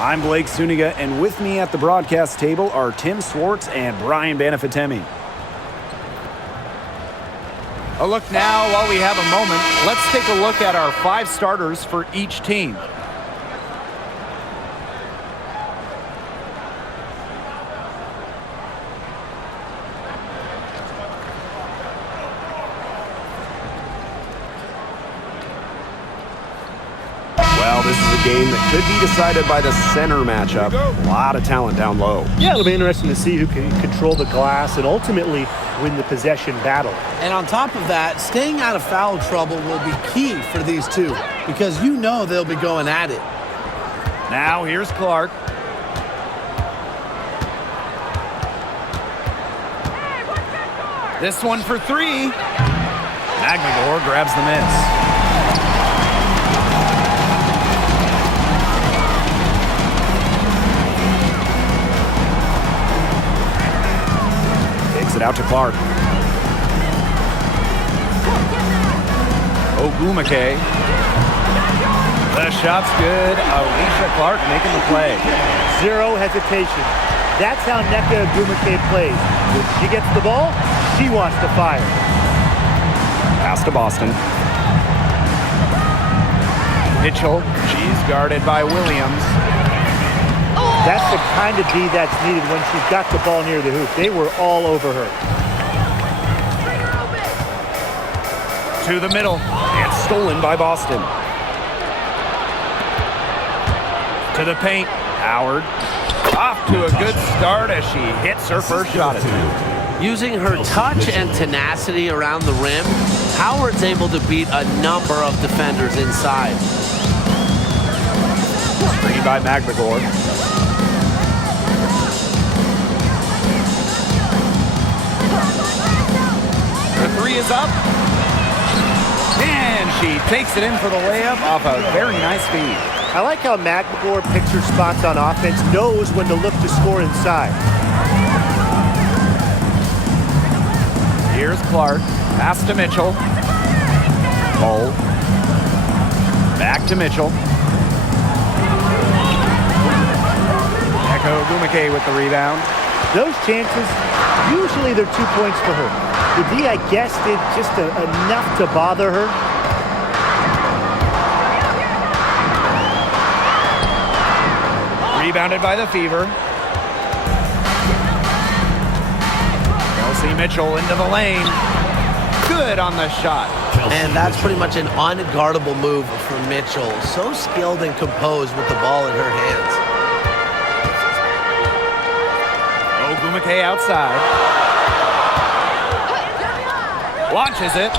I'm Blake Zuniga, and with me at the broadcast table are Tim Swartz and Brian Banafitemi. A look now while we have a moment. Let's take a look at our 5 starters for each team. Well, this is a game that could be decided by the center matchup. A lot of talent down low. Yeah, it'll be interesting to see who can control the glass and ultimately win the possession battle. And on top of that, staying out of foul trouble will be key for these two because you know they'll be going at it. Now here's Clark. This one for 3. Magmagor grabs the miss. It out to Clark. Ogumake. The shot's good. Alicia Clark making the play. Zero hesitation. That's how Nneka Ogumake plays. When she gets the ball, she wants to fire. Pass to Boston. Mitchell. She's guarded by Williams. That's the kind of D that's needed when she's got the ball near the hoop. They were all over her. To the middle. And stolen by Boston. To the paint. Howard. Off to a good start as she hits her first shot at 2. Using her touch and tenacity around the rim, Howard's able to beat a number of defenders inside. Screen by Magmagor. The 3 is up. And she takes it in for the layup off a very nice feed. I like how Magmagor picks her spots on offense, knows when to look to score inside. Here's Clark. Pass to Mitchell. Cole. Back to Mitchell. Nneka Ogumake with the rebound. Those chances, usually they're 2 points for her. The D, I guess, did just enough to bother her. Rebounded by the Fever. Kelsey Mitchell into the lane. Good on the shot. And that's pretty much an unguardable move for Mitchell. So skilled and composed with the ball in her hands. Ogumake outside. Launches it.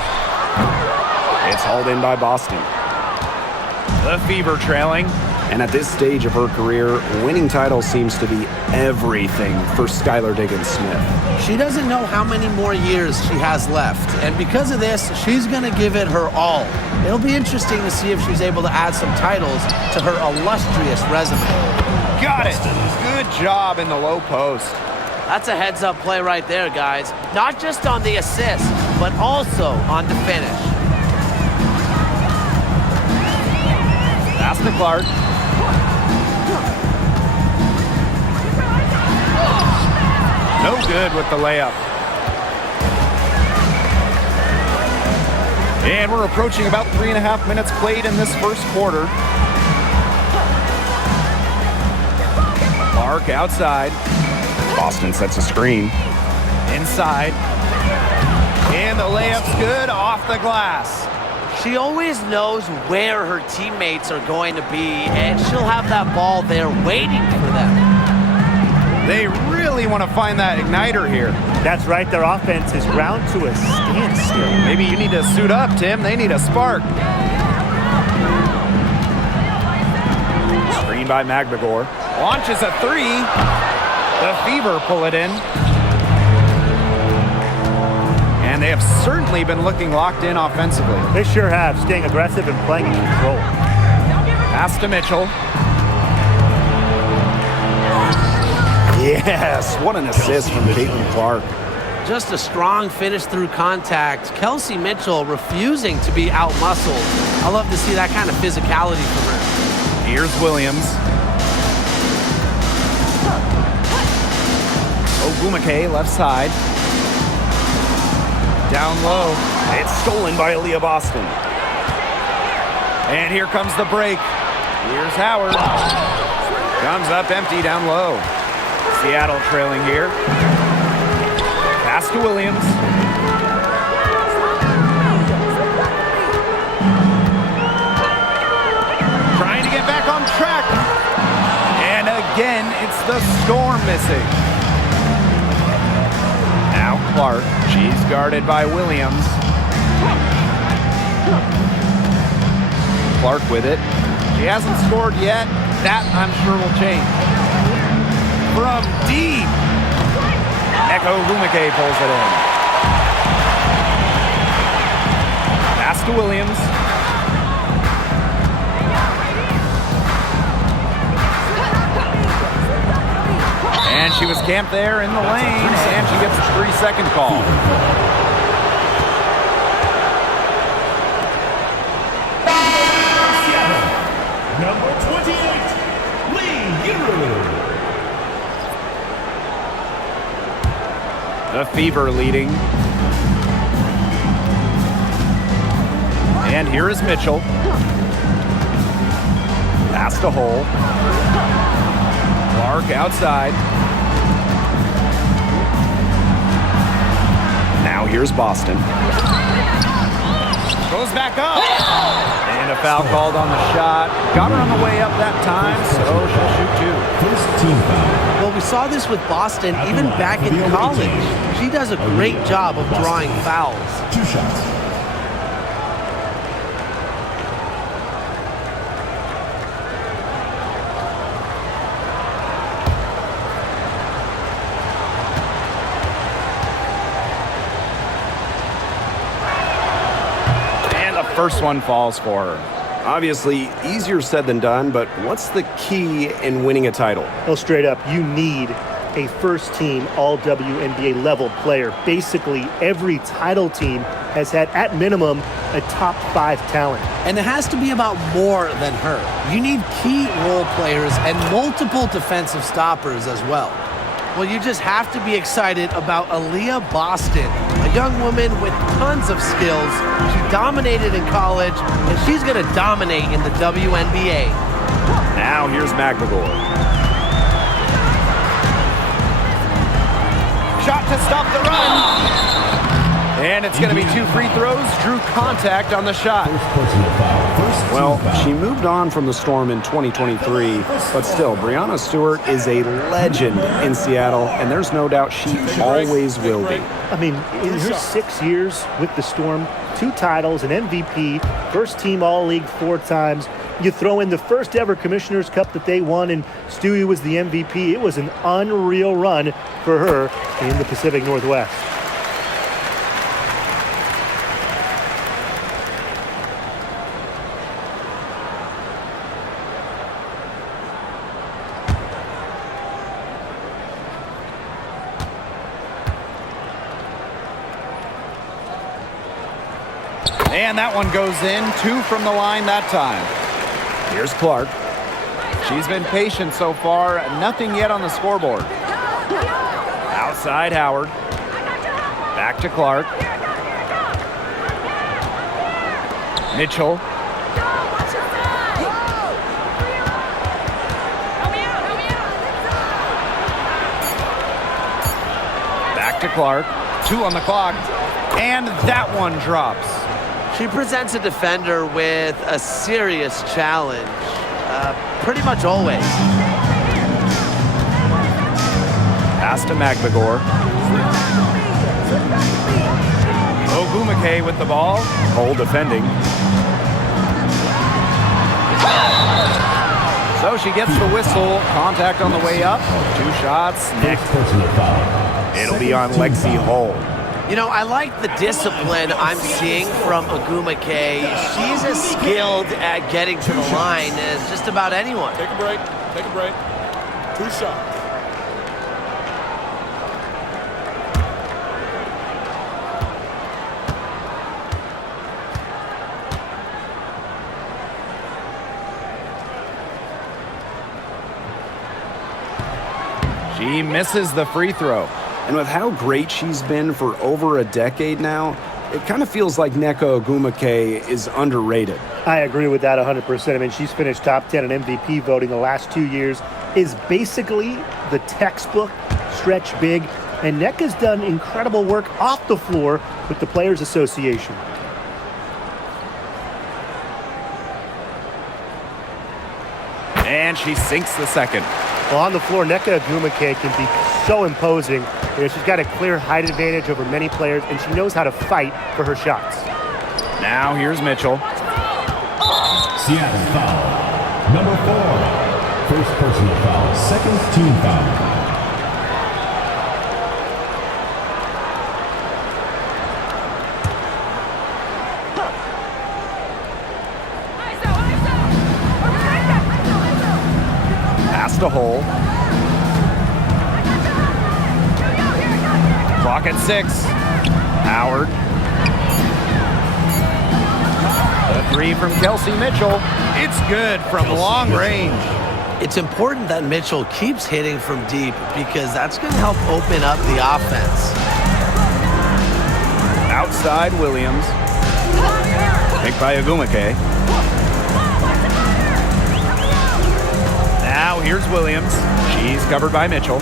It's hauled in by Boston. The Fever trailing. And at this stage of her career, winning titles seems to be everything for Skylar Diggins-Smith. She doesn't know how many more years she has left. And because of this, she's going to give it her all. It'll be interesting to see if she's able to add some titles to her illustrious resume. Got it. Good job in the low post. That's a heads-up play right there, guys. Not just on the assist, but also on the finish. Pass to Clark. No good with the layup. And we're approaching about 3.5 minutes played in this first quarter. Clark outside. Boston sets a screen. Inside. And the layup's good off the glass. She always knows where her teammates are going to be, and she'll have that ball there waiting for them. They really want to find that igniter here. That's right, their offense is ground to a standstill. Maybe you need to suit up, Tim. They need a spark. Screen by Magmagor. Launches a 3. The Fever pull it in. And they have certainly been looking locked in offensively. They sure have, staying aggressive and playing in control. Pass to Mitchell. Yes, what an assist from Caitlin Clark. Just a strong finish through contact. Kelsey Mitchell refusing to be out-muscled. I love to see that kind of physicality from her. Here's Williams. Ogumake, left side. Down low. It's stolen by Aaliyah Boston. And here comes the break. Here's Howard. Comes up empty down low. Seattle trailing here. Pass to Williams. Trying to get back on track. And again, it's the Storm missing. Now Clark. She's guarded by Williams. Clark with it. She hasn't scored yet. That, I'm sure, will change. From deep. Echo Ogumake pulls it in. Pass to Williams. And she was camped there in the lane, and she gets a 3-second call. Number 28, Lee Euro. The Fever leading. And here is Mitchell. Pass to Hole. Clark outside. Now here's Boston. Goes back up. And a foul called on the shot. Got her on the way up that time, so she'll shoot two. First team foul. Well, we saw this with Boston even back in college. She does a great job of drawing fouls. 2 shots. First one falls for her. Obviously, easier said than done, but what's the key in winning a title? Well, straight up, you need a first-team all-WNBA level player. Basically, every title team has had, at minimum, a top 5 talent. And it has to be about more than her. You need key role players and multiple defensive stoppers as well. Well, you just have to be excited about Aaliyah Boston, a young woman with tons of skills. She dominated in college, and she's going to dominate in the WNBA. Now here's McGregor. Shot to stop the run. And it's going to be 2 free throws. Drew contact on the shot. Well, she moved on from the Storm in 2023, but still, Breanna Stewart is a legend in Seattle, and there's no doubt she always will be. I mean, in her 6 years with the Storm, 2 titles, an MVP, first-team All-League 4 times. You throw in the first ever Commissioner's Cup that they won, and Stewie was the MVP. It was an unreal run for her in the Pacific Northwest. And that one goes in. 2 from the line that time. Here's Clark. She's been patient so far. Nothing yet on the scoreboard. Outside Howard. Back to Clark. Mitchell. Back to Clark. 2 on the clock. And that one drops. She presents a defender with a serious challenge, pretty much always. Pass to McGregor. Ogumake with the ball. Hole defending. So she gets the whistle. Contact on the way up. 2 shots. Next. It'll be on Lexi Hole. You know, I like the discipline I'm seeing from Ogumake. She's as skilled at getting to the line as just about anyone. Take a break. Take a break. 2 shots. She misses the free throw. And with how great she's been for over a decade now, it kind of feels like Nneka Ogwumike is underrated. I agree with that 100%. I mean, she's finished top 10 in MVP voting the last 2 years, is basically the textbook stretch big, and Nneka's done incredible work off the floor with the Players Association. And she sinks the second. Well, on the floor, Nneka Ogwumike can be so imposing. You know, she's got a clear height advantage over many players, and she knows how to fight for her shots. Now here's Mitchell. Seattle foul. Number 4. First personal foul. Second team foul. Past a hole. Clock at 6. Howard. The three from Kelsey Mitchell. It's good from long range. It's important that Mitchell keeps hitting from deep because that's going to help open up the offense. Outside Williams. Picked by Ogwumike. Now here's Williams. She's covered by Mitchell.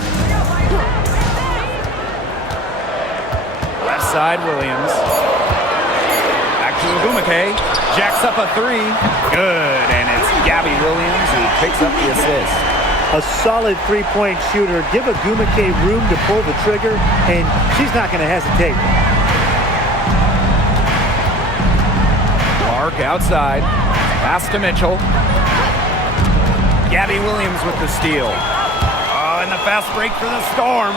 Left side Williams. Back to Ogwumike. Jacks up a three. Good. And it's Gabby Williams who picks up the assist. A solid three-point shooter. Give Ogwumike room to pull the trigger, and she's not going to hesitate. Clark outside. Pass to Mitchell. Gabby Williams with the steal. Oh, and the fast break for the Storm.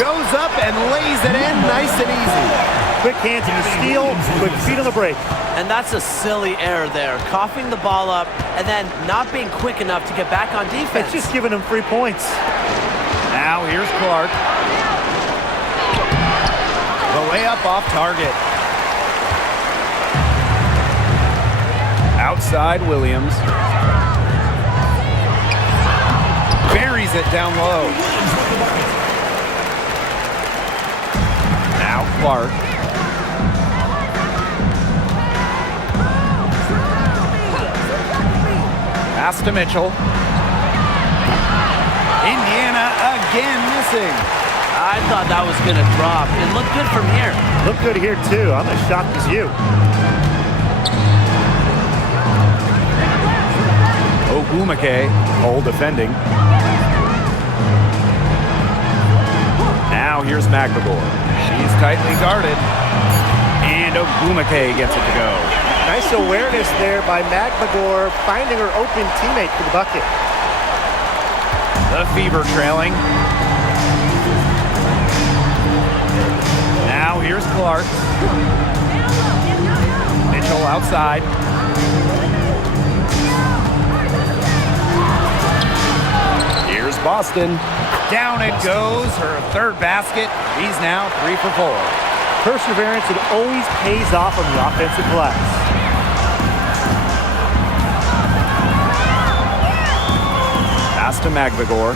Goes up and lays it in nice and easy. Quick hands in the steal, quick feet on the break. And that's a silly error there. Coughing the ball up and then not being quick enough to get back on defense. It's just giving them 3 points. Now here's Clark. The layup off target. Outside Williams. Buries it down low. Now Clark. Pass to Mitchell. Indiana again missing. I thought that was going to drop. It looked good from here. Look good here, too. I'm as shocked as you. Ogwumike, hole defending. Now here's Magvagor. She's tightly guarded. And Ogwumike gets it to go. Nice awareness there by Magvagor, finding her open teammate for the bucket. The Fever trailing. Now here's Clark. Mitchell outside. Here's Boston. Down it goes. Her third basket. He's now 3 for 4. Perseverance, it always pays off on the offensive glass. Pass to Magvagor.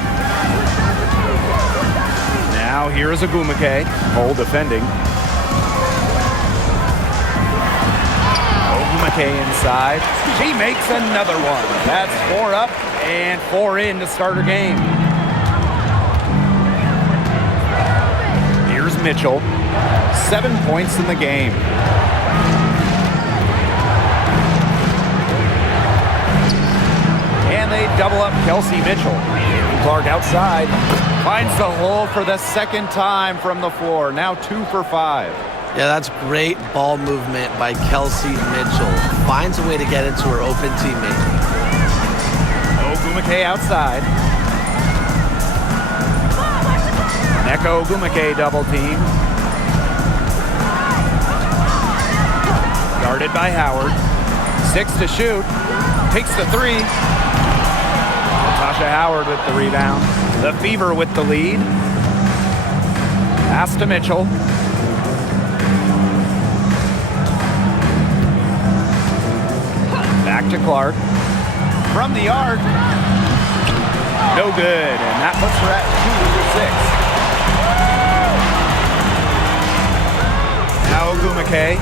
Now here is Ogwumike. Hole defending. Ogwumike inside. She makes another one. That's 4 up and 4 in to start her game. Here's Mitchell. 7 points in the game. And they double up Kelsey Mitchell. Clark outside. Finds the hole for the second time from the floor. Now 2 for 5. Yeah, that's great ball movement by Kelsey Mitchell. Finds a way to get into her open teammate. Ogwumike outside. Nneka Ogwumike double team. Guarded by Howard. 6 to shoot. Takes the 3. Natasha Howard with the rebound. The Fever with the lead. Pass to Mitchell. Back to Clark. From the arc. No good. And that puts her at 2 for 6. Now Ogumake.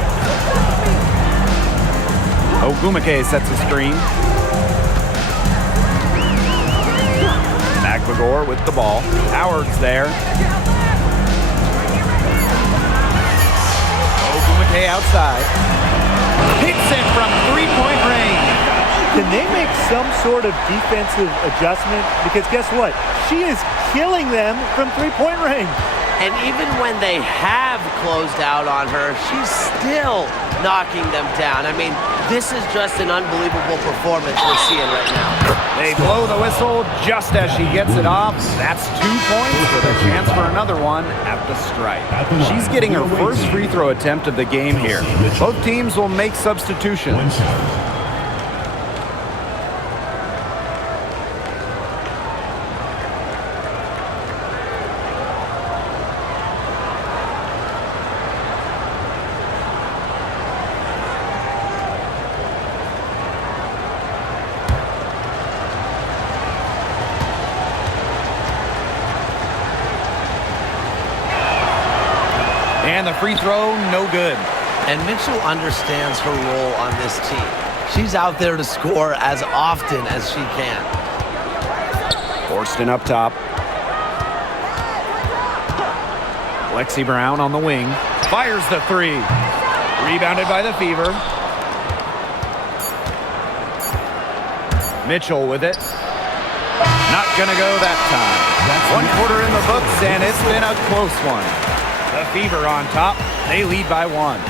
Ogumake sets a screen. McGregor with the ball. Howard's there. Ogumake outside. Hits it from three-point range. Can they make some sort of defensive adjustment? Because guess what? She is killing them from three-point range. And even when they have closed out on her, she's still knocking them down. I mean, this is just an unbelievable performance we're seeing right now. They blow the whistle just as she gets it off. That's 2 points with a chance for another one at the stripe. She's getting her first free throw attempt of the game here. Both teams will make substitutions. And the free throw, no good. And Mitchell understands her role on this team. She's out there to score as often as she can. Forston up top. Lexi Brown on the wing. Fires the three. Rebounded by the Fever. Mitchell with it. Not gonna go that time. 1 quarter in the books, and it's been a close one. The Fever on top. They lead by 1.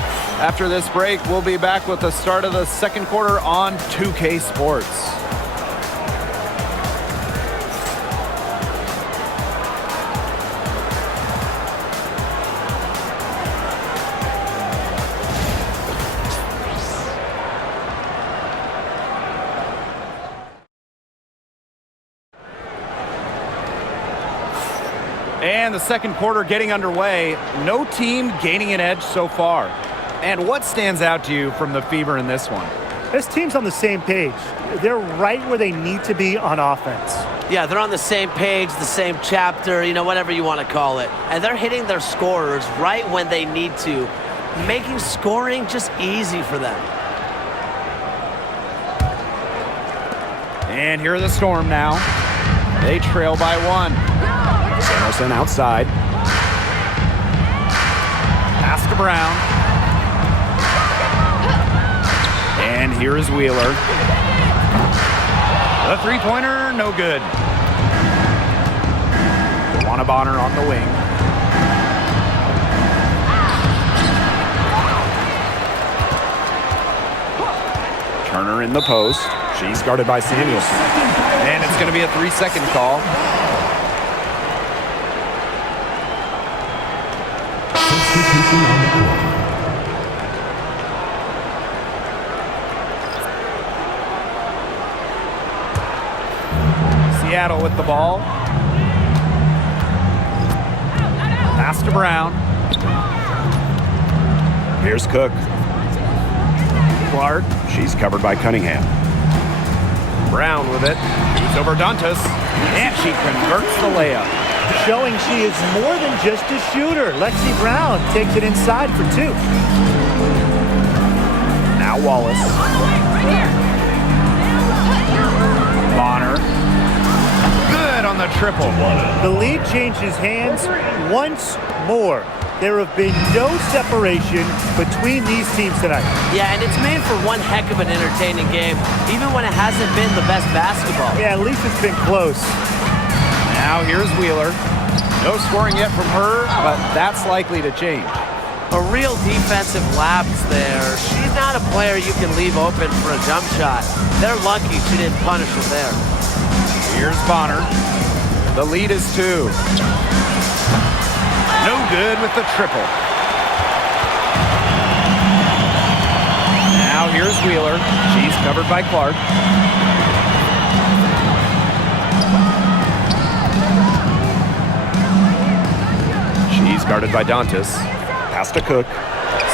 After this break, we'll be back with the start of the second quarter on 2K Sports. And the second quarter getting underway. No team gaining an edge so far. And what stands out to you from the Fever in this one? This team's on the same page. They're right where they need to be on offense. Yeah, they're on the same page, the same chapter, whatever you want to call it. And they're hitting their scorers right when they need to, making scoring just easy for them. And here are the Storm now. They trail by 1. Samuelson outside. Pass to Brown. And here is Wheeler. The three-pointer, no good. Juana Bonner on the wing. Turner in the post. She's guarded by Samuelson. And it's going to be a 3-second call. Seattle with the ball. Pass to Brown. Here's Cook. Clark. She's covered by Cunningham. Brown with it. He's over Dantas. And she converts the layup. Showing she is more than just a shooter. Lexi Brown takes it inside for 2. Now Wallace. Bonner. Good on the triple. The lead changes hands once more. There have been no separation between these teams tonight. Yeah, and it's made for one heck of an entertaining game, even when it hasn't been the best basketball. Yeah, at least it's been close. Now here's Wheeler. No scoring yet from her, but that's likely to change. A real defensive lapse there. She's not a player you can leave open for a jump shot. They're lucky she didn't punish her there. Here's Bonner. The lead is 2. No good with the triple. Now here's Wheeler. She's covered by Clark. She's guarded by Dantas. Pass to Cook.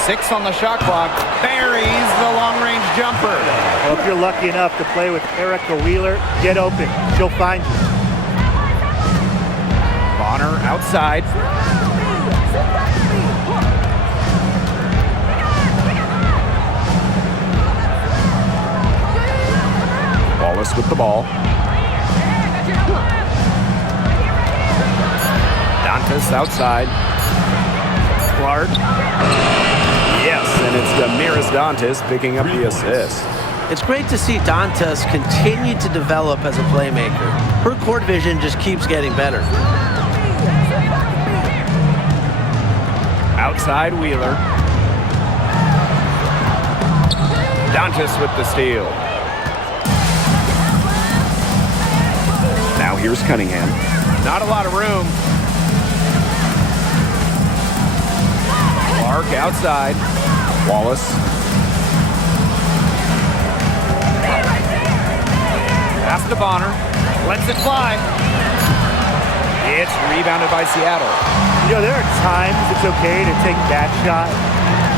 6 on the shot clock. Buries the long-range jumper. Well, if you're lucky enough to play with Erica Wheeler, get open. She'll find you. Bonner outside. with the ball. Dantas outside. Clark. Yes, and it's Damiris Dantas picking up the assist. It's great to see Dantas continue to develop as a playmaker. Her court vision just keeps getting better. Outside Wheeler. Dantas with the steal. Now here's Cunningham. Not a lot of room. Clark outside. Wallace. Pass to Bonner. Lets it fly. It's rebounded by Seattle. You know, there are times it's okay to take that shot,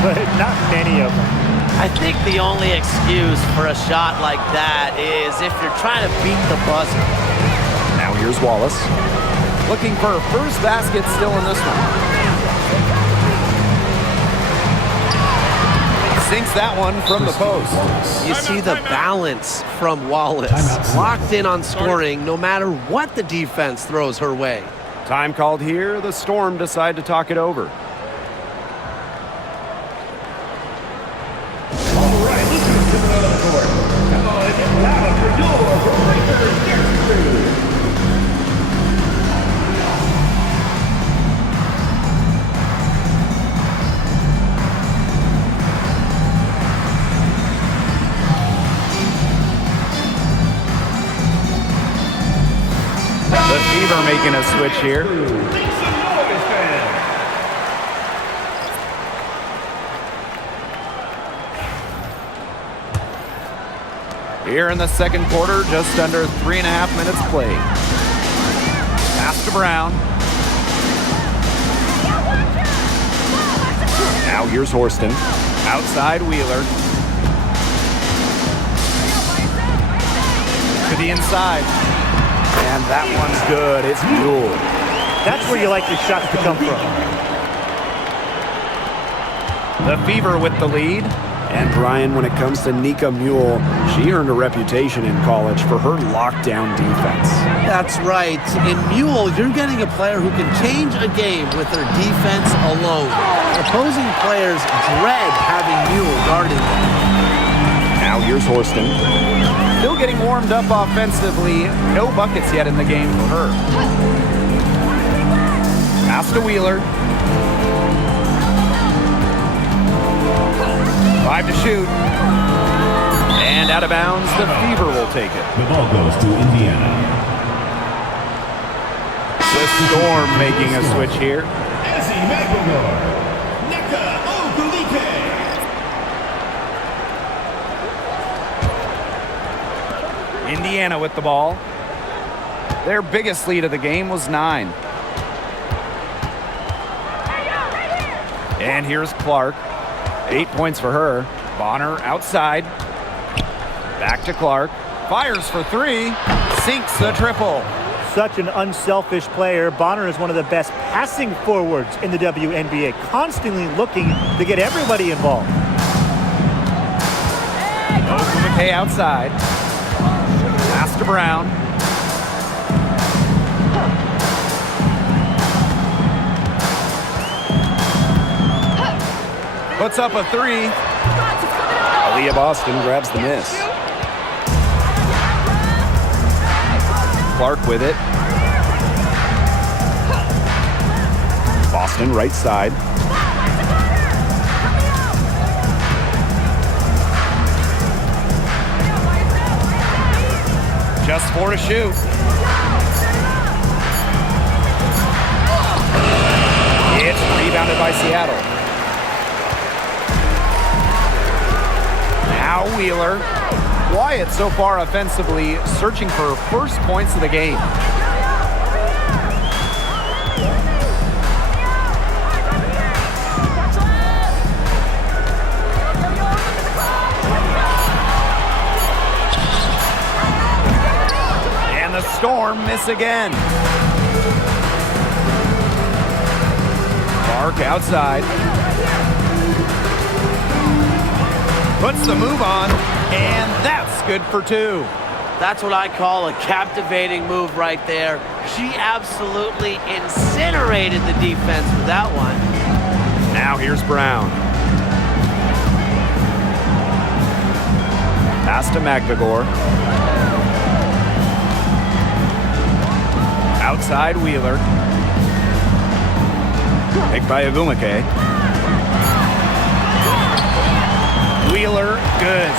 but not many of them. I think the only excuse for a shot like that is if you're trying to beat the buzzer. Now here's Wallace. Looking for a first basket still in this one. Sinks that one from the post. You see the balance from Wallace. Locked in on scoring no matter what the defense throws her way. Time called here. The Storm decide to talk it over. All right, let's go to the court. Come on, it's loud for your Raptors Yesterday. The Fever making a switch here. Here in the second quarter, just under 3.5 minutes played. Pass to Brown. Now here's Horston. Outside Wheeler. To the inside. And that one's good. It's Mule. That's where you like the shots to come from. The Fever with the lead. And Brian, when it comes to Nika Mule, she earned a reputation in college for her lockdown defense. That's right. In Mule, you're getting a player who can change a game with their defense alone. Opposing players dread having Mule guarding them. Now here's Horston. Still getting warmed up offensively. No buckets yet in the game for her. Pass to Wheeler. 5 to shoot. And out of bounds, the Fever will take it. The ball goes to Indiana. The Storm making a switch here. Indiana with the ball. Their biggest lead of the game was 9. And here's Clark. 8 points for her. Bonner outside. Back to Clark. Fires for 3. Sinks the triple. Such an unselfish player. Bonner is one of the best passing forwards in the WNBA, constantly looking to get everybody involved. McKay outside. Pass to Brown. Puts up a 3. Aaliyah Boston grabs the miss. Clark with it. Boston right side. Just 4 to shoot. It's rebounded by Seattle. Now Wheeler. Wyatt so far offensively searching for first points of the game. And the Storm miss again. Clark outside. Puts the move on, and that's good for 2. That's what I call a captivating move right there. She absolutely incinerated the defense with that one. Now here's Brown. Pass to McGregor. Outside Wheeler. Picked by Agumake. Wheeler, good.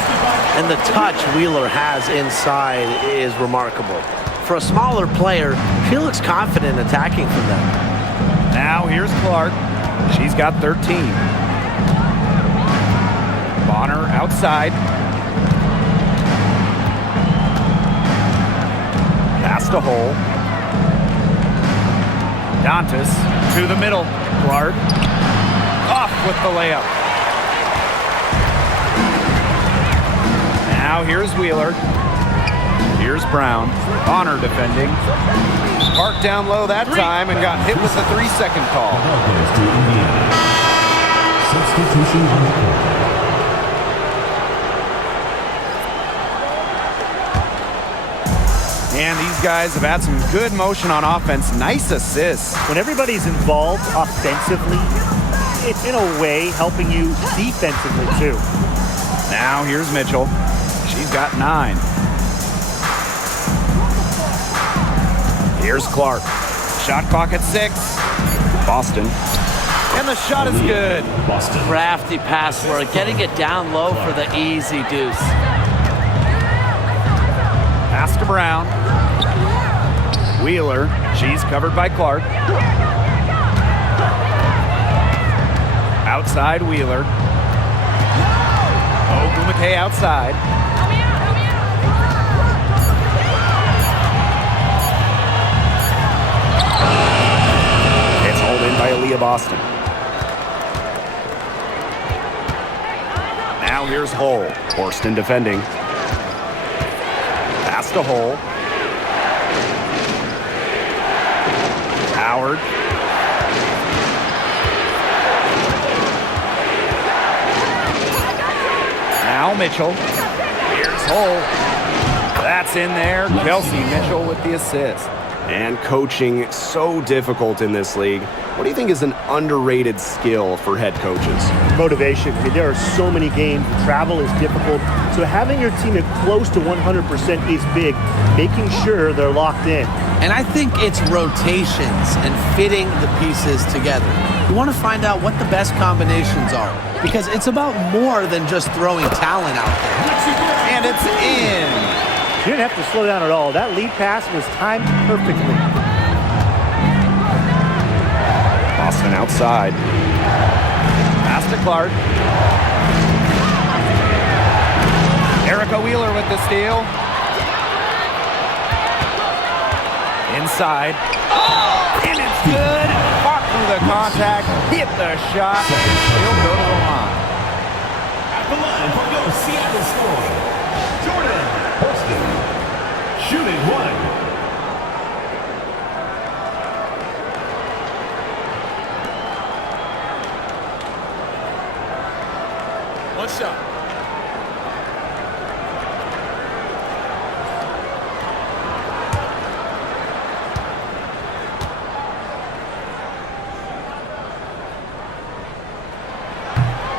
And the touch Wheeler has inside is remarkable. For a smaller player, she looks confident attacking from them. Now here's Clark. She's got 13. Bonner outside. Pass to Hole. Dantas to the middle. Clark off with the layup. Now here's Wheeler. Here's Brown. Bonner defending. Parked down low that time and got hit with the 3-second call. Substitution on the court. And these guys have had some good motion on offense. Nice assists. When everybody's involved offensively, it's in a way helping you defensively too. Now here's Mitchell. She's got 9. Here's Clark. Shot clock at 6. Boston. And the shot is good. Boston. Crafty pass work, getting it down low for the easy deuce. Pass to Brown. Wheeler. She's covered by Clark. Outside Wheeler. Ogumake outside. It's hauled in by Aaliyah Boston. Now here's Hull. Horston defending. Pass to Hull. Howard. Now Mitchell. Here's Hull. That's in there. Kelsey Mitchell with the assist. And coaching so difficult in this league. What do you think is an underrated skill for head coaches? Motivation. I mean, there are so many games. Travel is difficult. So having your team at close to 100% is big. Making sure they're locked in. And I think it's rotations and fitting the pieces together. You want to find out what the best combinations are, because it's about more than just throwing talent out there. And it's in. You didn't have to slow down at all. That lead pass was timed perfectly. Boston outside. Pass to Clark. Erica Wheeler with the steal. Inside. Oh, and it's good. Fought through the contact. Hit the shot. He'll go to the line. At the line for your Seattle Storm, Jordan Horston, shooting 1. One shot.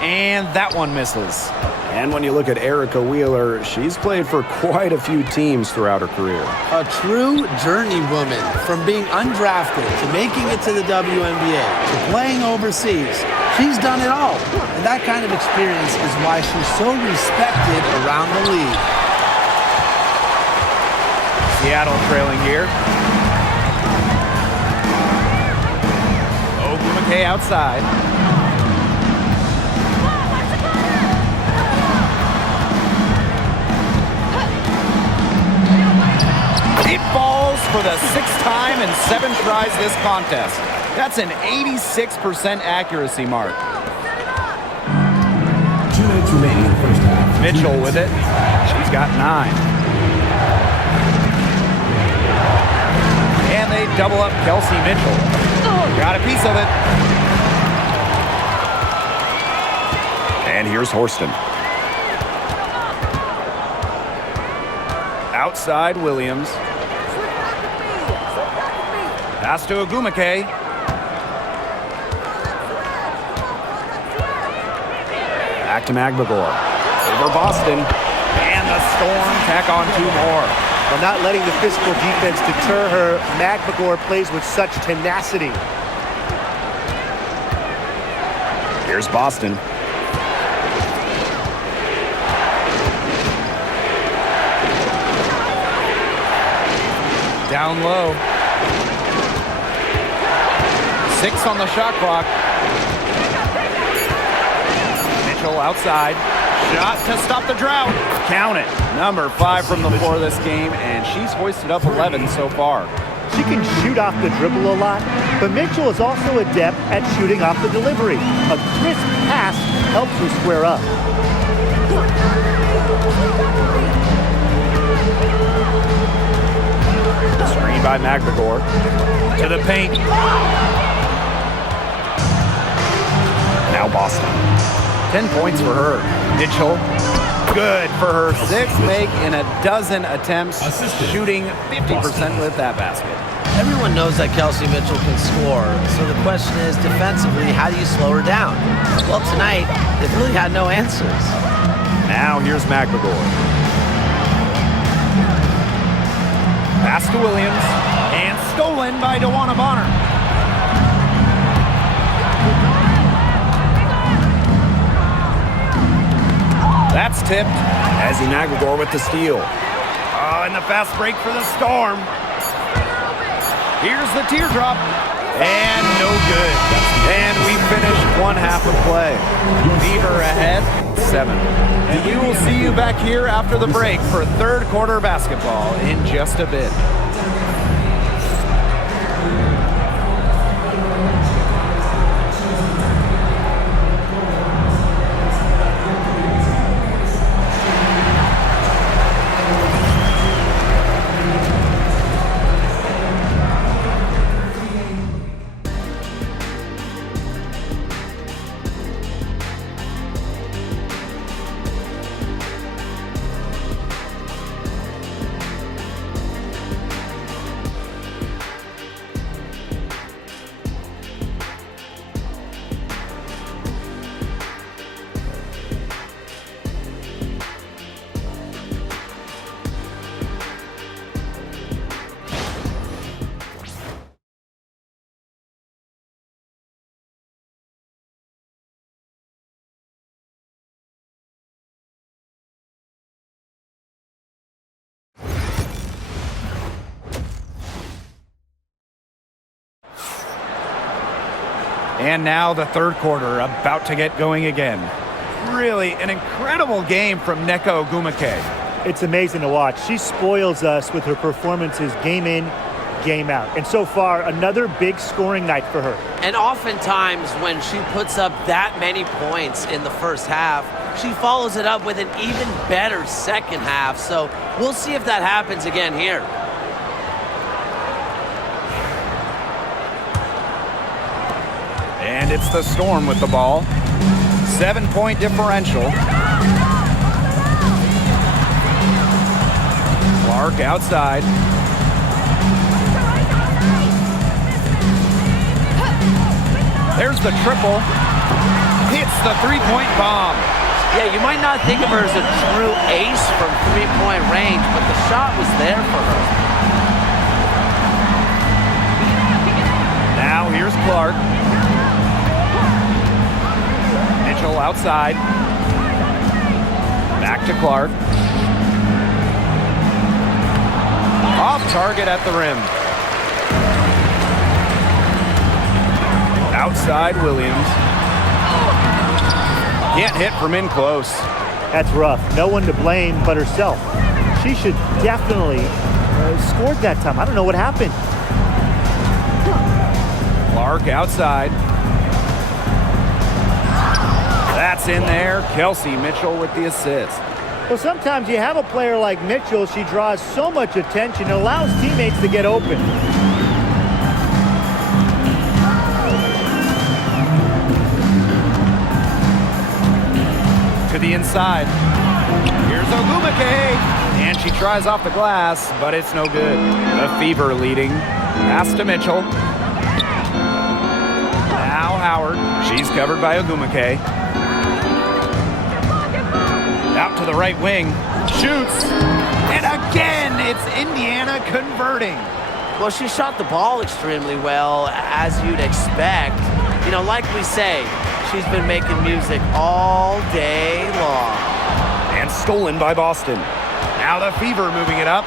And that one misses. And when you look at Erica Wheeler, she's played for quite a few teams throughout her career. A true journeywoman, from being undrafted to making it to the WNBA to playing overseas. She's done it all. And that kind of experience is why she's so respected around the league. Seattle trailing here. Ogumake outside. It falls for the 6th time in 7 tries this contest. That's an 86% accuracy mark. 2 minutes remaining in the first half. Mitchell with it. She's got 9. And they double up Kelsey Mitchell. Got a piece of it. And here's Horston. Outside Williams. Pass to Agumake. Back to Magbagor. Over Boston. And the Storm tack on 2 more. Well, not letting the physical defense deter her, Magbagor plays with such tenacity. Here's Boston. Down low. 6 on the shot clock. Mitchell outside. Shot to stop the drought. Count it. Number 5 from the floor this game, and she's hoisted up 11 so far. She can shoot off the dribble a lot, but Mitchell is also adept at shooting off the delivery. A crisp pass helps her square up. Screen by Magbagor. To the paint. Now Boston. 10 points for her. Mitchell, good for her 6th make in a dozen attempts, shooting 50% with that basket. Everyone knows that Kelsey Mitchell can score, so the question is, defensively, how do you slow her down? Well, tonight, they've really had no answers. Now here's Magbagor. Pass to Williams, and stolen by DeWanna Bonner. That's tipped. Ezzy Magbagor with the steal. Oh, and the fast break for the Storm. Here's the teardrop. And no good. And we finished 1 half of play. Fever ahead, 7. And we will see you back here after the break for 3rd quarter basketball in just a bit. And now the 3rd quarter about to get going again. Really an incredible game from Nneka Ogwumike. It's amazing to watch. She spoils us with her performances game in, game out. And so far, another big scoring night for her. And oftentimes when she puts up that many points in the first half, she follows it up with an even better second half. So we'll see if that happens again here. And it's the Storm with the ball. 7-point differential. Clark outside. There's the triple. Hits the 3-point bomb. Yeah, you might not think of her as a true ace from 3-point range, but the shot was there for her. Now here's Clark. Mitchell outside. Back to Clark. Off target at the rim. Outside Williams. Can't hit from in close. That's rough. No one to blame but herself. She should definitely scored that time. I don't know what happened. Clark outside. That's in there. Kelsey Mitchell with the assist. Well, sometimes you have a player like Mitchell. She draws so much attention. It allows teammates to get open. To the inside. Here's Here's Ogumake, and she tries off the glass, but it's no good. The Fever leading. Pass to Mitchell. Now Howard. She's covered by Ogumake. Out to the right wing. Shoots. And again, it's Indiana converting. Well, she shot the ball extremely well, as you'd expect. You know, like we say, she's been making music all day long. And stolen by Boston. Now the Fever moving it up.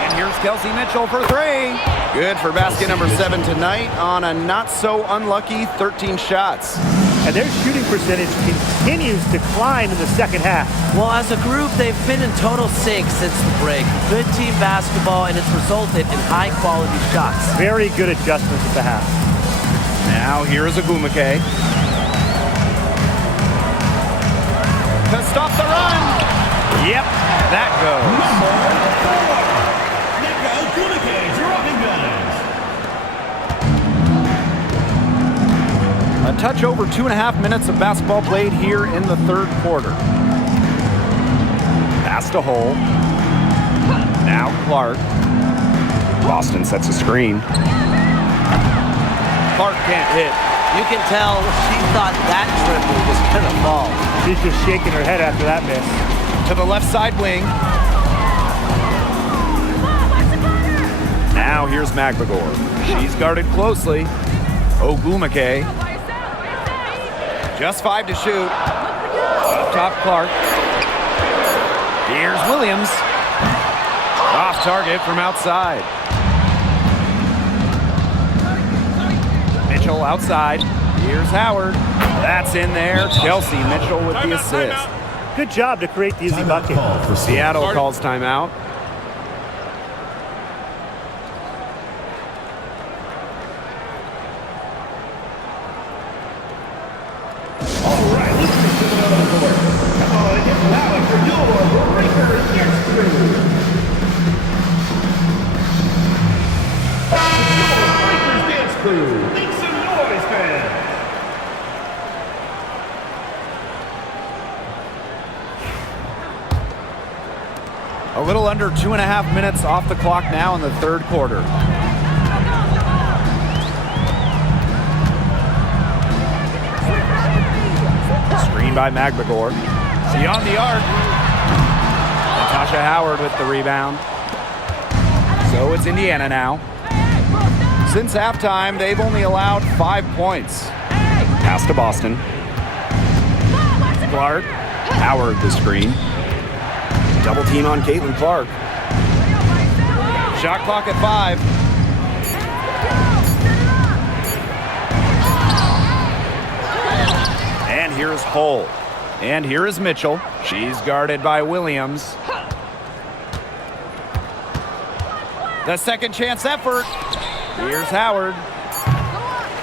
And here's Kelsey Mitchell for three. Good for basket number 7 tonight on a not-so-unlucky 13 shots. And their shooting percentage continues to climb in the second half. Well, as a group, they've been in total sync since the break. Good team basketball, and it's resulted in high-quality shots. Very good adjustments at the half. Now here's Ogumake. To stop the run. Yep, that goes. A touch over 2.5 minutes of basketball played here in the third quarter. Pass to Hole. Now Clark. Boston sets a screen. Clark can't hit. You can tell she thought that triple was going to fall. She's just shaking her head after that miss. To the left side wing. Now here's McLegore. She's guarded closely. Ogumake. Just 5 to shoot. Up top Clark. Here's Williams. Off target from outside. Mitchell outside. Here's Howard. That's in there. Kelsey Mitchell with the assist. Good job to create the easy bucket. Seattle calls timeout. All right, let's take to another court. Come on, get loud for your breaker Knicks crew. Breakers dance crew. Make some noise, fans. A little under 2.5 minutes off the clock now in the third quarter. Screen by McLegore. Beyond the arc. Natasha Howard with the rebound. So it's Indiana now. Since halftime, they've only allowed 5 points. Pass to Boston. Clark. Howard the screen. Double team on CaitlinClark. Shot clock at 5. And here's Hull. And here is Mitchell. She's guarded by Williams. The second chance effort. Here's Howard.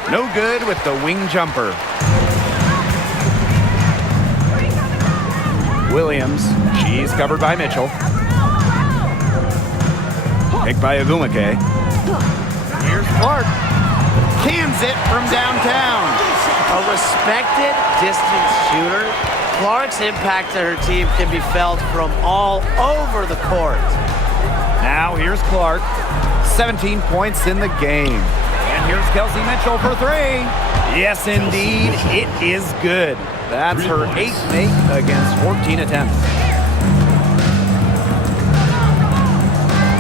No good with the wing jumper. Williams. She's covered by Mitchell. Picked by Ogumake. Here's Clark. Cans it from downtown. A respected distance shooter, Clark's impact to her team can be felt from all over the court. Now here's Clark. 17 points in the game. And here's Kelsey Mitchell for 3. Yes, indeed. It is good. That's her 8th make against 14 attempts.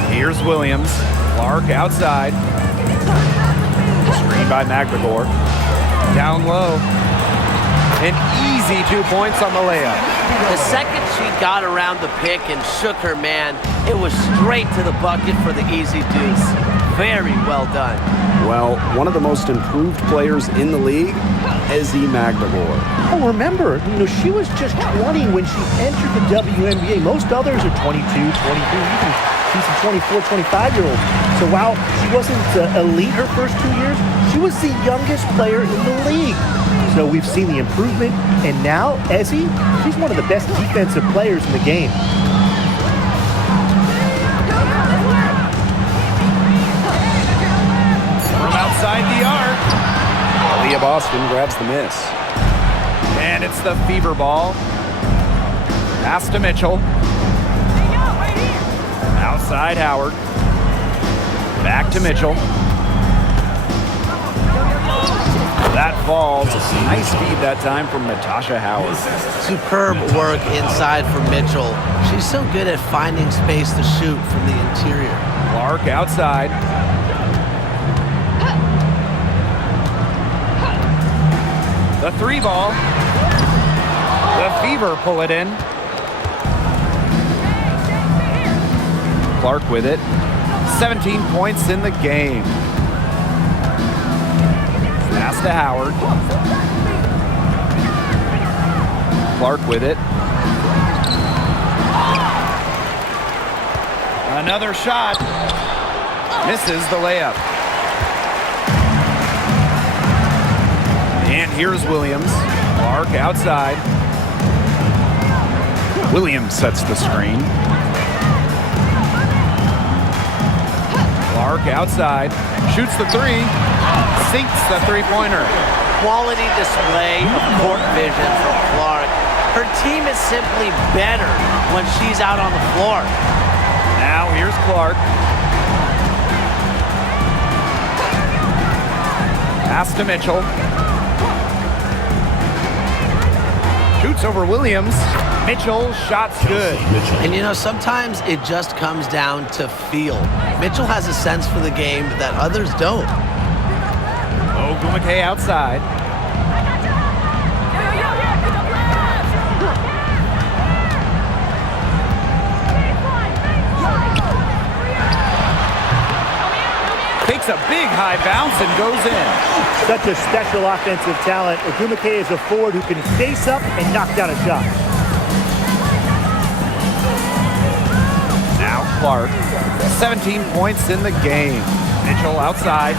Here's Williams. Clark outside. Screen by McLegore. Down low. An easy 2 points on the layup. The second she got around the pick and shook her man, it was straight to the bucket for the easy deuce. Very well done. Well, one of the most improved players in the league, Ezzie McLegore. Oh, remember, she was just 20 when she entered the WNBA. Most others are 22, 23, even she's a 24, 25-year-old. So while she wasn't elite her first 2 years, she was the youngest player in the league. So we've seen the improvement, and now Ezzie, she's one of the best defensive players in the game. From outside the arc. Aaliyah Boston grabs the miss. And it's the Fever ball. Pass to Mitchell. Outside Howard. Back to Mitchell. That falls. Nice feed that time from Natasha Howard. Superb work inside for Mitchell. She's so good at finding space to shoot from the interior. Clark outside. The 3 ball. The Fever pull it in. Clark with it. 17 points in the game. Pass to Howard. Clark with it. Another shot. Misses the layup. And here's Williams. Clark outside. Williams sets the screen. Clark outside. Shoots the 3. Sinks the 3-pointer. Quality display of court vision from Clark. Her team is simply better when she's out on the floor. Now here's Clark. Pass to Mitchell. Shoots over Williams. Mitchell, shot's good. And you know, sometimes it just comes down to feel. Mitchell has a sense for the game that others don't. Ogumake outside. Takes a big high bounce and goes in. Such a special offensive talent. Ogumake is a forward who can face up and knock down a shot. Now Clark. 17 points in the game. Mitchell outside.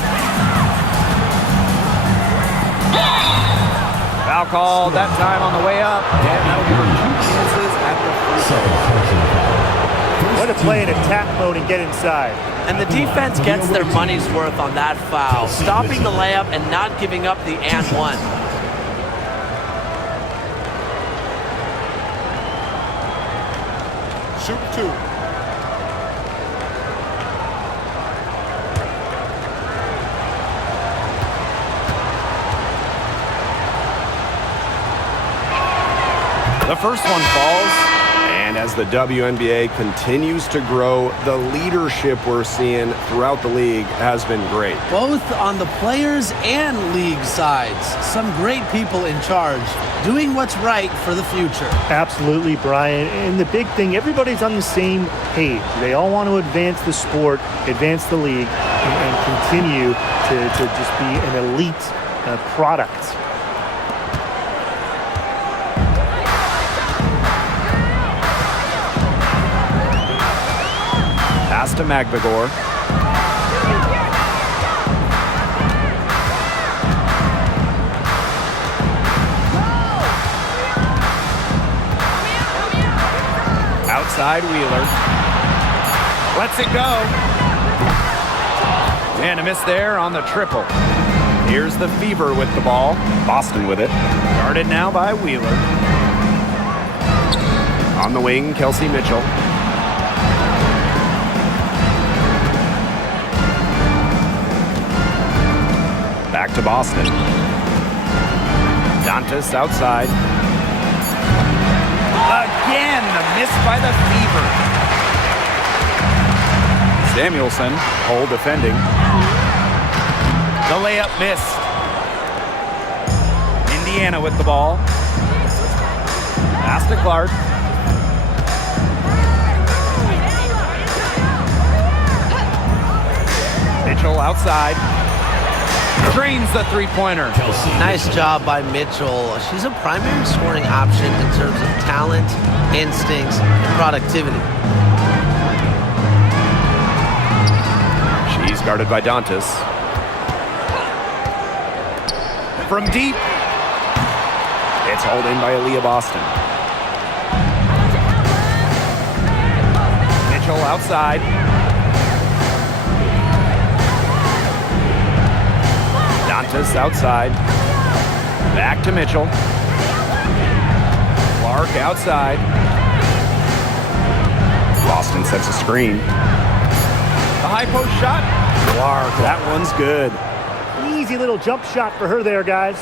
Foul called that time on the way up. And that'll give her 2 chances at the free throw. What a play in attack mode and get inside. And the defense gets their money's worth on that foul, stopping the layup and not giving up the and one. Shoot 2. The first one falls. And as the WNBA continues to grow, the leadership we're seeing throughout the league has been great. Both on the players and league sides. Some great people in charge, doing what's right for the future. Absolutely, Brian. And the big thing, everybody's on the same page. They all want to advance the sport, advance the league, and continue to just be an elite product. Pass to Magbagor. Outside Wheeler. Lets it go. And a miss there on the triple. Here's the Fever with the ball. Boston with it. Guarded now by Wheeler. On the wing, Kelsey Mitchell. Back to Boston. Dantas outside. Again, the miss by the Fever. Samuelson, hole defending. The layup missed. Indiana with the ball. Pass to Clark. Mitchell outside. Drains the three-pointer. Nice job by Mitchell. She's a primary scoring option in terms of talent, instincts, and productivity. She's guarded by Dantas. From deep. It's hauled in by Aaliyah Boston. Mitchell outside. Dantas outside. Back to Mitchell. Clark outside. Boston sets a screen. The high post shot. Clark, that one's good. Easy little jump shot for her there, guys.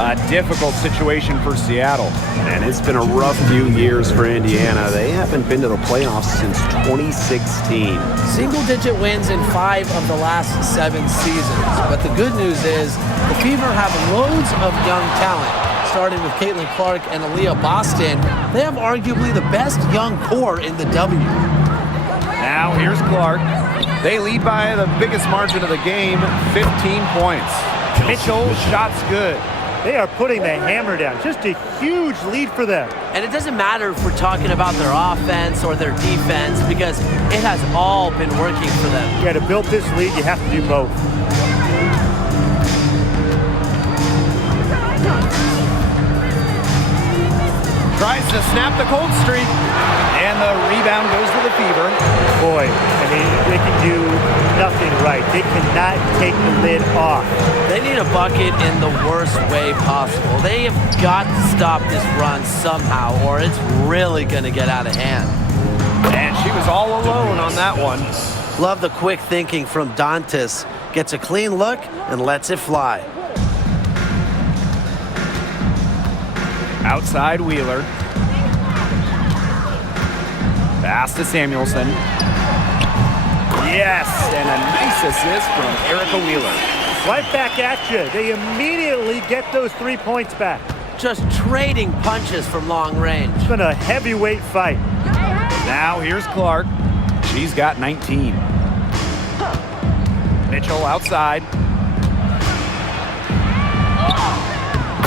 A difficult situation for Seattle. And it's been a rough few years for Indiana. They haven't been to the playoffs since 2016. Single-digit wins in 5 of the last 7 seasons. But the good news is the Fever have loads of young talent. Starting with CaitlinClark and Aaliyah Boston, they have arguably the best young core in the W. Now here's Clark. They lead by the biggest margin of the game, 15 points. Mitchell, shot's good. They are putting the hammer down. Just a huge lead for them. And it doesn't matter if we're talking about their offense or their defense because it has all been working for them. Yeah, to build this lead, you have to do both. Tries to snap the cold streak, and the rebound goes to the Fever. Boy, I mean, they can do nothing right. They cannot take the lid off. They need a bucket in the worst way possible. They have got to stop this run somehow, or it's really going to get out of hand. And she was all alone on that one. Love the quick thinking from Dantas. Gets a clean look and lets it fly. Outside Wheeler. Pass to Samuelson. Yes, and a nice assist from Erica Wheeler. Right back at you. They immediately get those 3 points back. Just trading punches from long range. It's been a heavyweight fight. Now here's Clark. She's got 19. Mitchell outside.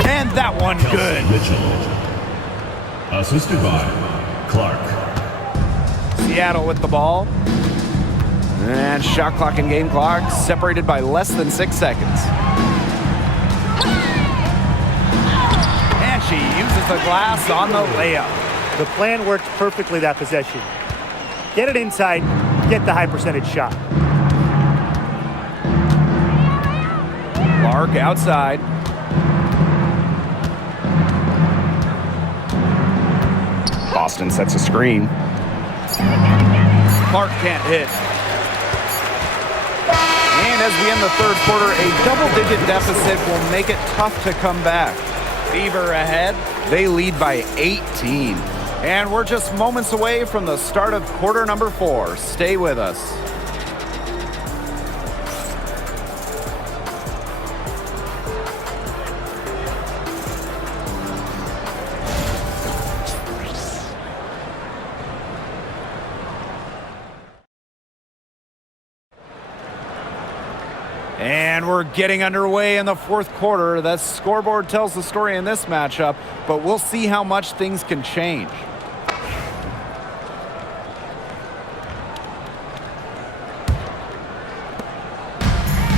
And that one good. Mitchell. Assisted by Clark. Seattle with the ball. And shot clock and game clock separated by less than 6 seconds. And she uses the glass on the layup. The plan works perfectly that possession. Get it inside, get the high percentage shot. Clark outside. Boston sets a screen. Clark can't hit. And as we end the third quarter, a double-digit deficit will make it tough to come back. Fever ahead. They lead by 18. And we're just moments away from the start of quarter number 4. Stay with us. And we're getting underway in the fourth quarter. The scoreboard tells the story in this matchup, but we'll see how much things can change.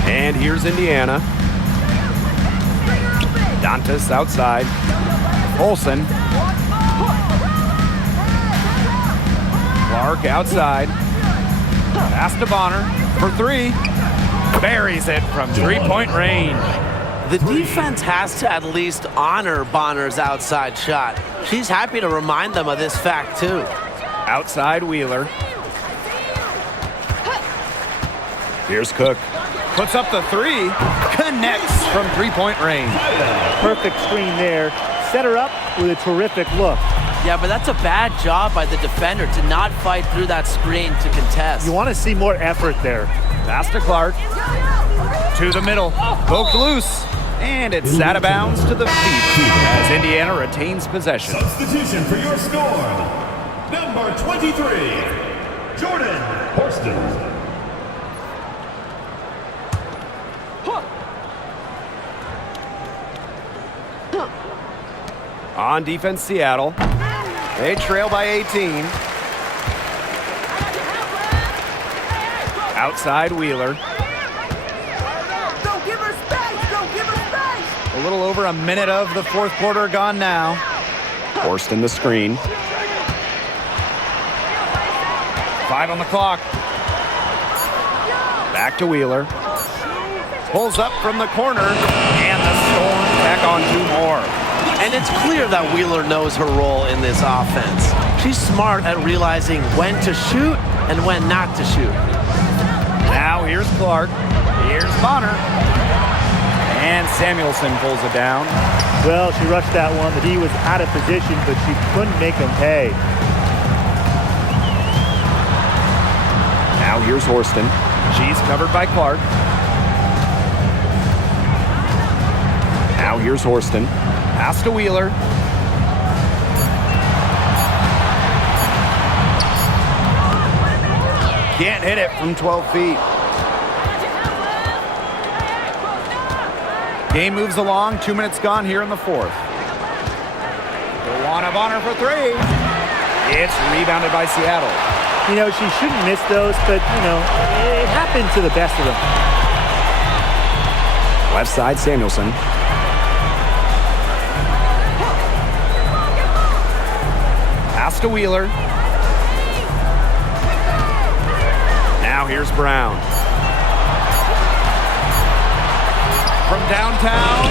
And here's Indiana. Dantas outside. Olsen. Clark outside. Pass to Bonner for 3. Buries it from 3-point range. The defense has to at least honor Bonner's outside shot. She's happy to remind them of this fact, too. Outside Wheeler. Here's Cook. Puts up the 3. Connects from 3-point range. Perfect screen there. Set her up with a terrific look. Yeah, but that's a bad job by the defender to not fight through that screen to contest. You want to see more effort there. Pass to Clark. To the middle. Poked loose. And it's out of bounds to the Fever as Indiana retains possession. Substitution for your score. Number 23, Jordan Horston. On defense, Seattle. They trail by 18. Outside Wheeler. Don't give her space! Don't give her space! A little over a minute of the fourth quarter gone now. Forced in the screen. 5 on the clock. Back to Wheeler. Pulls up from the corner. And the Storm back on 2 more. And it's clear that Wheeler knows her role in this offense. She's smart at realizing when to shoot and when not to shoot. Now here's Clark. Here's Bonner. And Samuelson pulls it down. Well, she rushed that one. The D was out of position, but she couldn't make him pay. Now here's Horston. She's covered by Clark. Now here's Horston. Pass to Wheeler. Can't hit it from 12 feet. Game moves along. 2 minutes gone here in the fourth. DeWanna Bonner for three. It's rebounded by Seattle. You know, she shouldn't miss those, but, you know, it happened to the best of them. Left side, Samuelson. Pass to Wheeler. Now here's Brown. From downtown.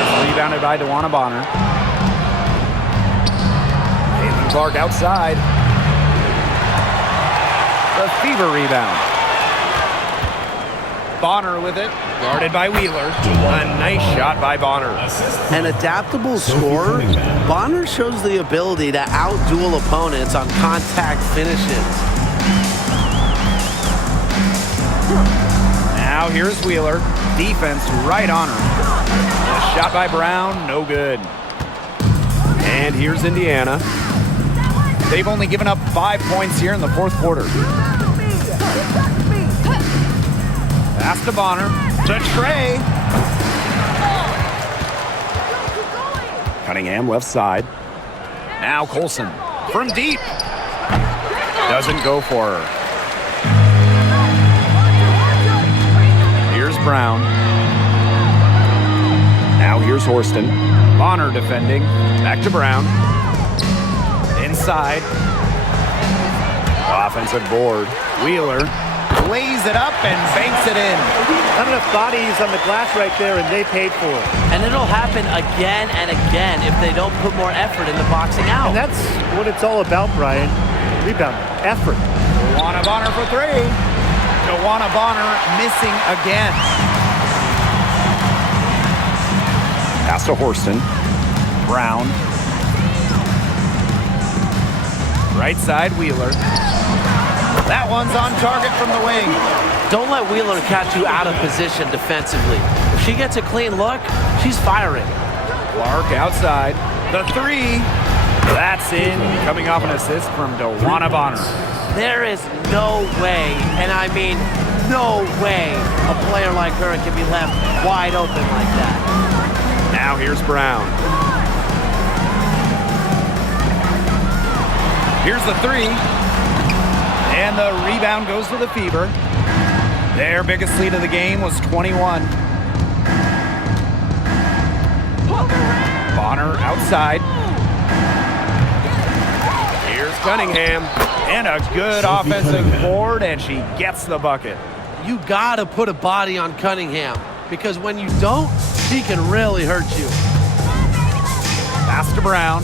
It's rebounded by DeWanna Bonner. Clark outside. The Fever rebound. Bonner with it. Guarded by Wheeler. A nice shot by Bonner. An adaptable scorer, Bonner shows the ability to out-duel opponents on contact finishes. Now here's Wheeler. Defense right on her. A shot by Brown, no good. And here's Indiana. They've only given up 5 points here in the fourth quarter. Pass to Bonner. To Trey. Cunningham left side. Now Colson from deep. Doesn't go for her. Here's Brown. Now here's Horston. Bonner defending. Back to Brown. Inside. Offensive board. Wheeler lays it up and banks it in. Not enough bodies on the glass right there, and they paid for it. And it'll happen again and again if they don't put more effort into boxing out. And that's what it's all about, Brian. Rebound, effort. DeWanna Bonner for three. DeWanna Bonner missing again. Pass to Horston. Brown. Right side, Wheeler. That one's on target from the wing. Don't let Wheeler catch you out of position defensively. If she gets a clean look, she's firing. Clark outside. The three. That's in. Coming off an assist from DeWanna Bonner. There is no way, and I mean no way, a player like her can be left wide open like that. Now here's Brown. Here's the three. And the rebound goes to the Fever. Their biggest lead of the game was 21. Bonner outside. Here's Cunningham. And a good offensive board, and she gets the bucket. You gotta put a body on Cunningham, because when you don't, she can really hurt you. Pass to Brown.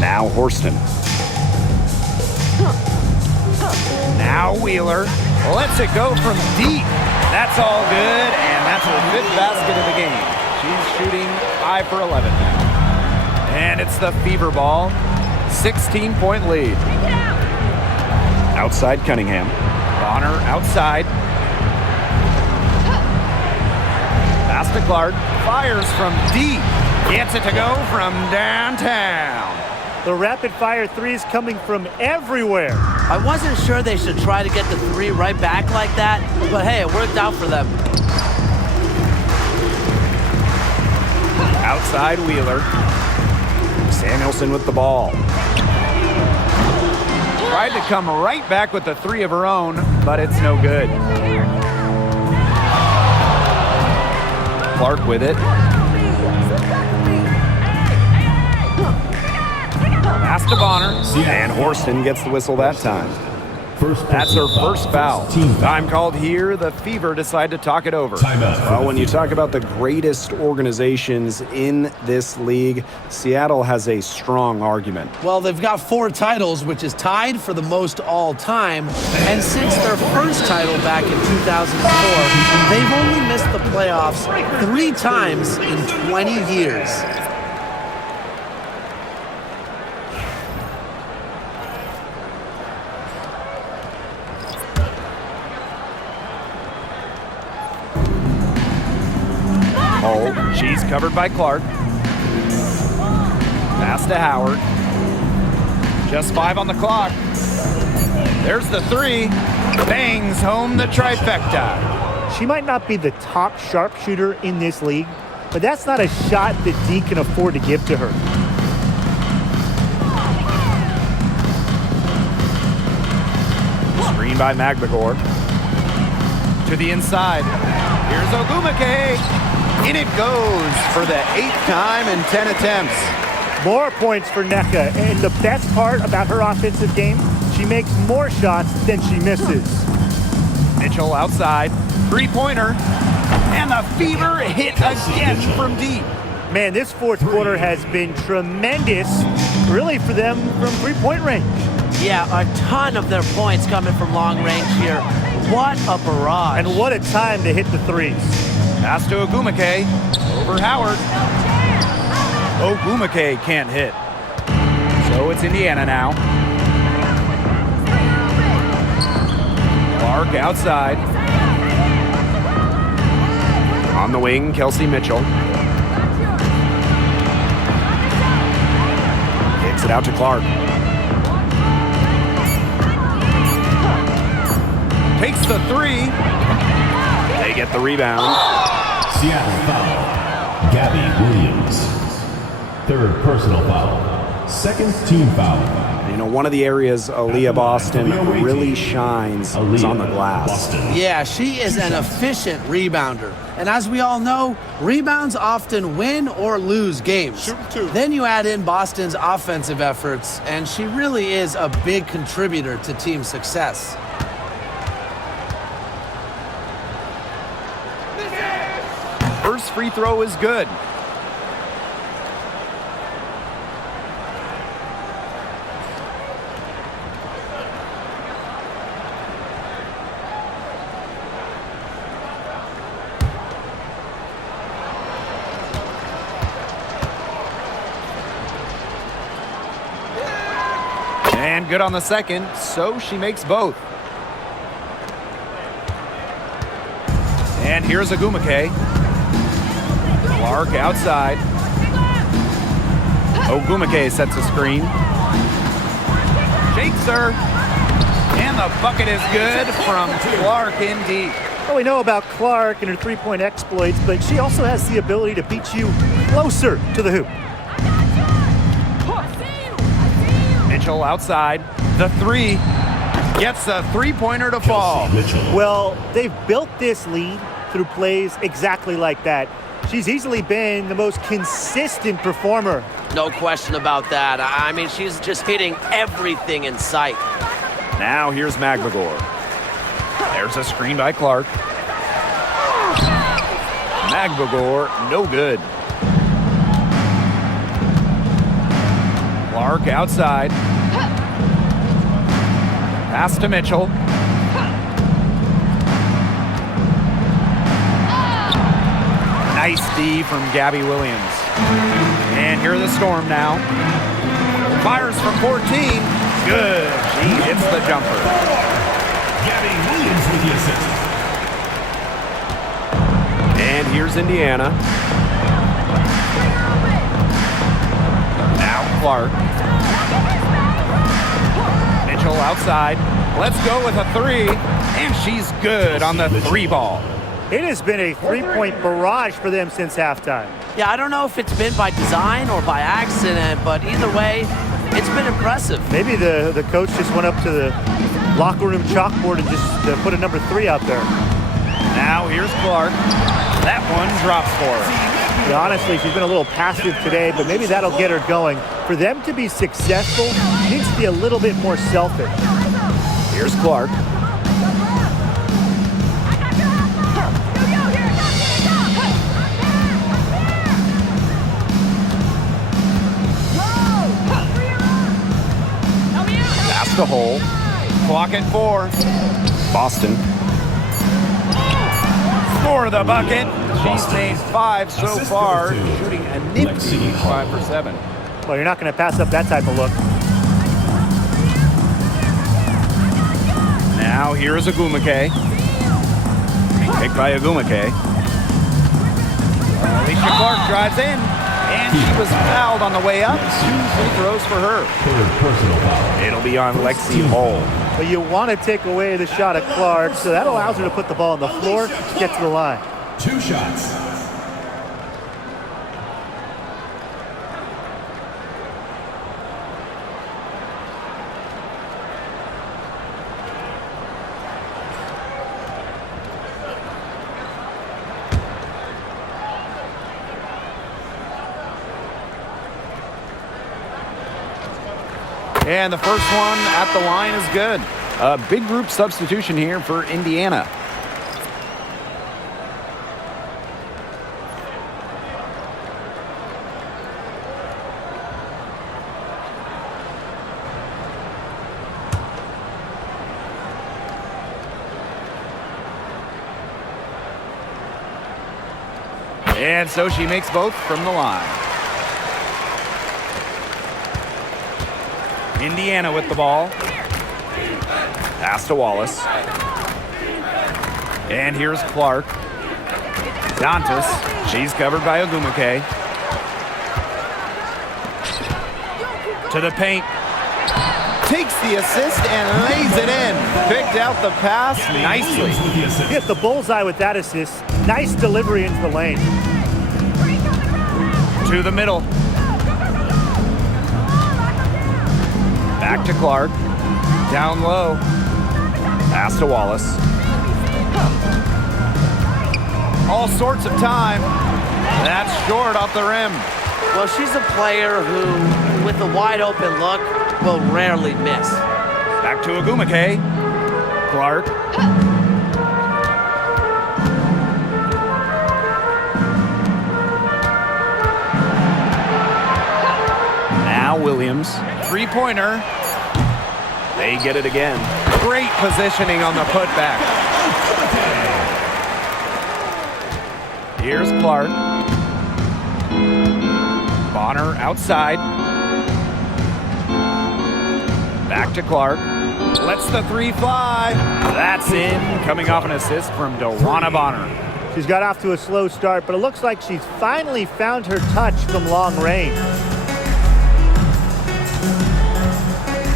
Now Horston. Now Wheeler lets it go from deep. That's all good, and that's her fifth basket of the game. She's shooting 5 for 11 now. And it's the Fever ball. 16-point lead. Outside Cunningham. Bonner outside. Pass to Clark. Fires from deep. Gets it to go from downtown. The rapid-fire threes coming from everywhere. I wasn't sure they should try to get the three right back like that, but hey, it worked out for them. Outside Wheeler. Samuelson with the ball. Tried to come right back with the three of her own, but it's no good. Clark with it. Pass to Bonner. And Horston gets the whistle that time. That's her first foul. Team Time called here. The Fever decide to talk it over. Timeout. Well, when you talk about the greatest organizations in this league, Seattle has a strong argument. Well, they've got 4 titles, which is tied for the most all time. And since their first title back in 2004, they've only missed the playoffs 3 times in 20 years. Oh, she's covered by Clark. Pass to Howard. Just 5 on the clock. There's the 3. Bangs home the trifecta. She might not be the top sharpshooter in this league, but that's not a shot that D can afford to give to her. Screen by Magbagor. To the inside. Here's Ogumake. In it goes for the 8th time in 10 attempts. More points for Nneka, and the best part about her offensive game, she makes more shots than she misses. Mitchell outside. 3-pointer. And the Fever hit again from deep. Man, this fourth quarter has been tremendous, really, for them from three-point range. Yeah, a ton of their points coming from long range here. What a barrage. And what a time to hit the threes. Pass to Ogumake. Over Howard. Ogumake can't hit. So it's Indiana now. Clark outside. On the wing, Kelsey Mitchell. Kicks it out to Clark. Takes the 3. They get the rebound. Seattle foul. Gabby Williams. 3rd personal foul. 2nd team foul. You know, one of the areas Aaliyah Boston really shines is on the glass. Boston. Yeah, she is an efficient rebounder. And as we all know, rebounds often win or lose games. Then you add in Boston's offensive efforts, and she really is a big contributor to team success. First free throw is good. And good on the second, so she makes both. And here's Ogumake. Clark outside. Ogumake sets a screen. Shakes her. And the bucket is good from Clark in deep. Well, we know about Clark and her three-point exploits, but she also has the ability to beat you closer to the hoop. Mitchell outside. The 3 gets a 3-pointer to fall. Well, they've built this lead through plays exactly like that. She's easily been the most consistent performer. No question about that. I mean, she's just hitting everything in sight. Now here's Magbagor. There's a screen by Clark. Magbagor, no good. Clark outside. Pass to Mitchell. Nice D from Gabby Williams. And here are the Storm now. Fires from 14. Good. She hits the jumper. Gabby Williams with the assist. And here's Indiana. Now Clark. Mitchell outside. Let's go with a 3. And she's good on the 3 ball. It has been a three-point barrage for them since halftime. Yeah, I don't know if it's been by design or by accident, but either way, it's been impressive. Maybe the coach just went up to the locker room chalkboard and just put a number 3 out there. Now here's Clark. That one drops for her. Yeah, honestly, she's been a little passive today, but maybe that'll get her going. For them to be successful, she needs to be a little bit more selfish. Here's Clark. Pass to Hole. Clock at 4. Boston. For the bucket. She's made 5 so far, shooting a nifty 5 for 7. Well, you're not going to pass up that type of look. Now here's Agumake. Picked by Agumake. Alicia Clark drives in, and she was fouled on the way up. 2 free throws for her. Third personal foul. It'll be on Lexi Hall. But you want to take away the shot of Clark, so that allows her to put the ball on the floor, get to the line. 2 shots. And the first one at the line is good. A big group substitution here for Indiana. And so she makes both from the line. Indiana with the ball. Pass to Wallace. And here's Clark. Dantas. She's covered by Agumake. To the paint. Takes the assist and lays it in. Picked out the pass nicely. Hit the bullseye with that assist. Nice delivery into the lane. To the middle. Back to Clark. Down low. Pass to Wallace. All sorts of time. That's short off the rim. Well, she's a player who, with a wide open look, will rarely miss. Back to Agumake. Clark. Now Williams. Three-pointer. They get it again. Great positioning on the putback. Here's Clark. Bonner outside. Back to Clark. Lets the 3 fly. That's in. Coming off an assist from Dewana Bonner. She's got off to a slow start, but it looks like she's finally found her touch from long range.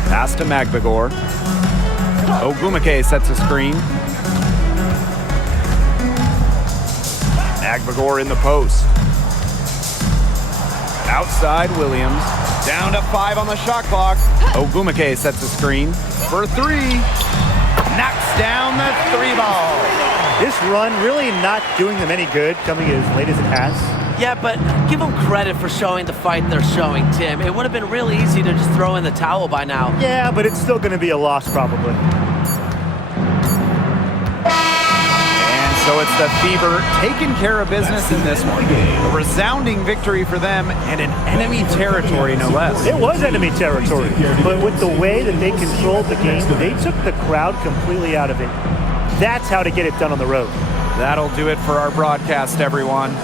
Pass to Magbagor. Ogumake sets a screen. Magbagor in the post. Outside Williams. Down to 5 on the shot clock. Ogumake sets a screen for 3. Knocks down the 3 ball. This run really not doing them any good, coming as late as it has. Yeah, but give them credit for showing the fight they're showing, Tim. It would have been really easy to just throw in the towel by now. Yeah, but it's still going to be a loss probably. And so it's the Fever taking care of business in this one. A resounding victory for them and in enemy territory, no less. It was enemy territory, but with the way that they controlled the game, they took the crowd completely out of it. That's how to get it done on the road. That'll do it for our broadcast, everyone.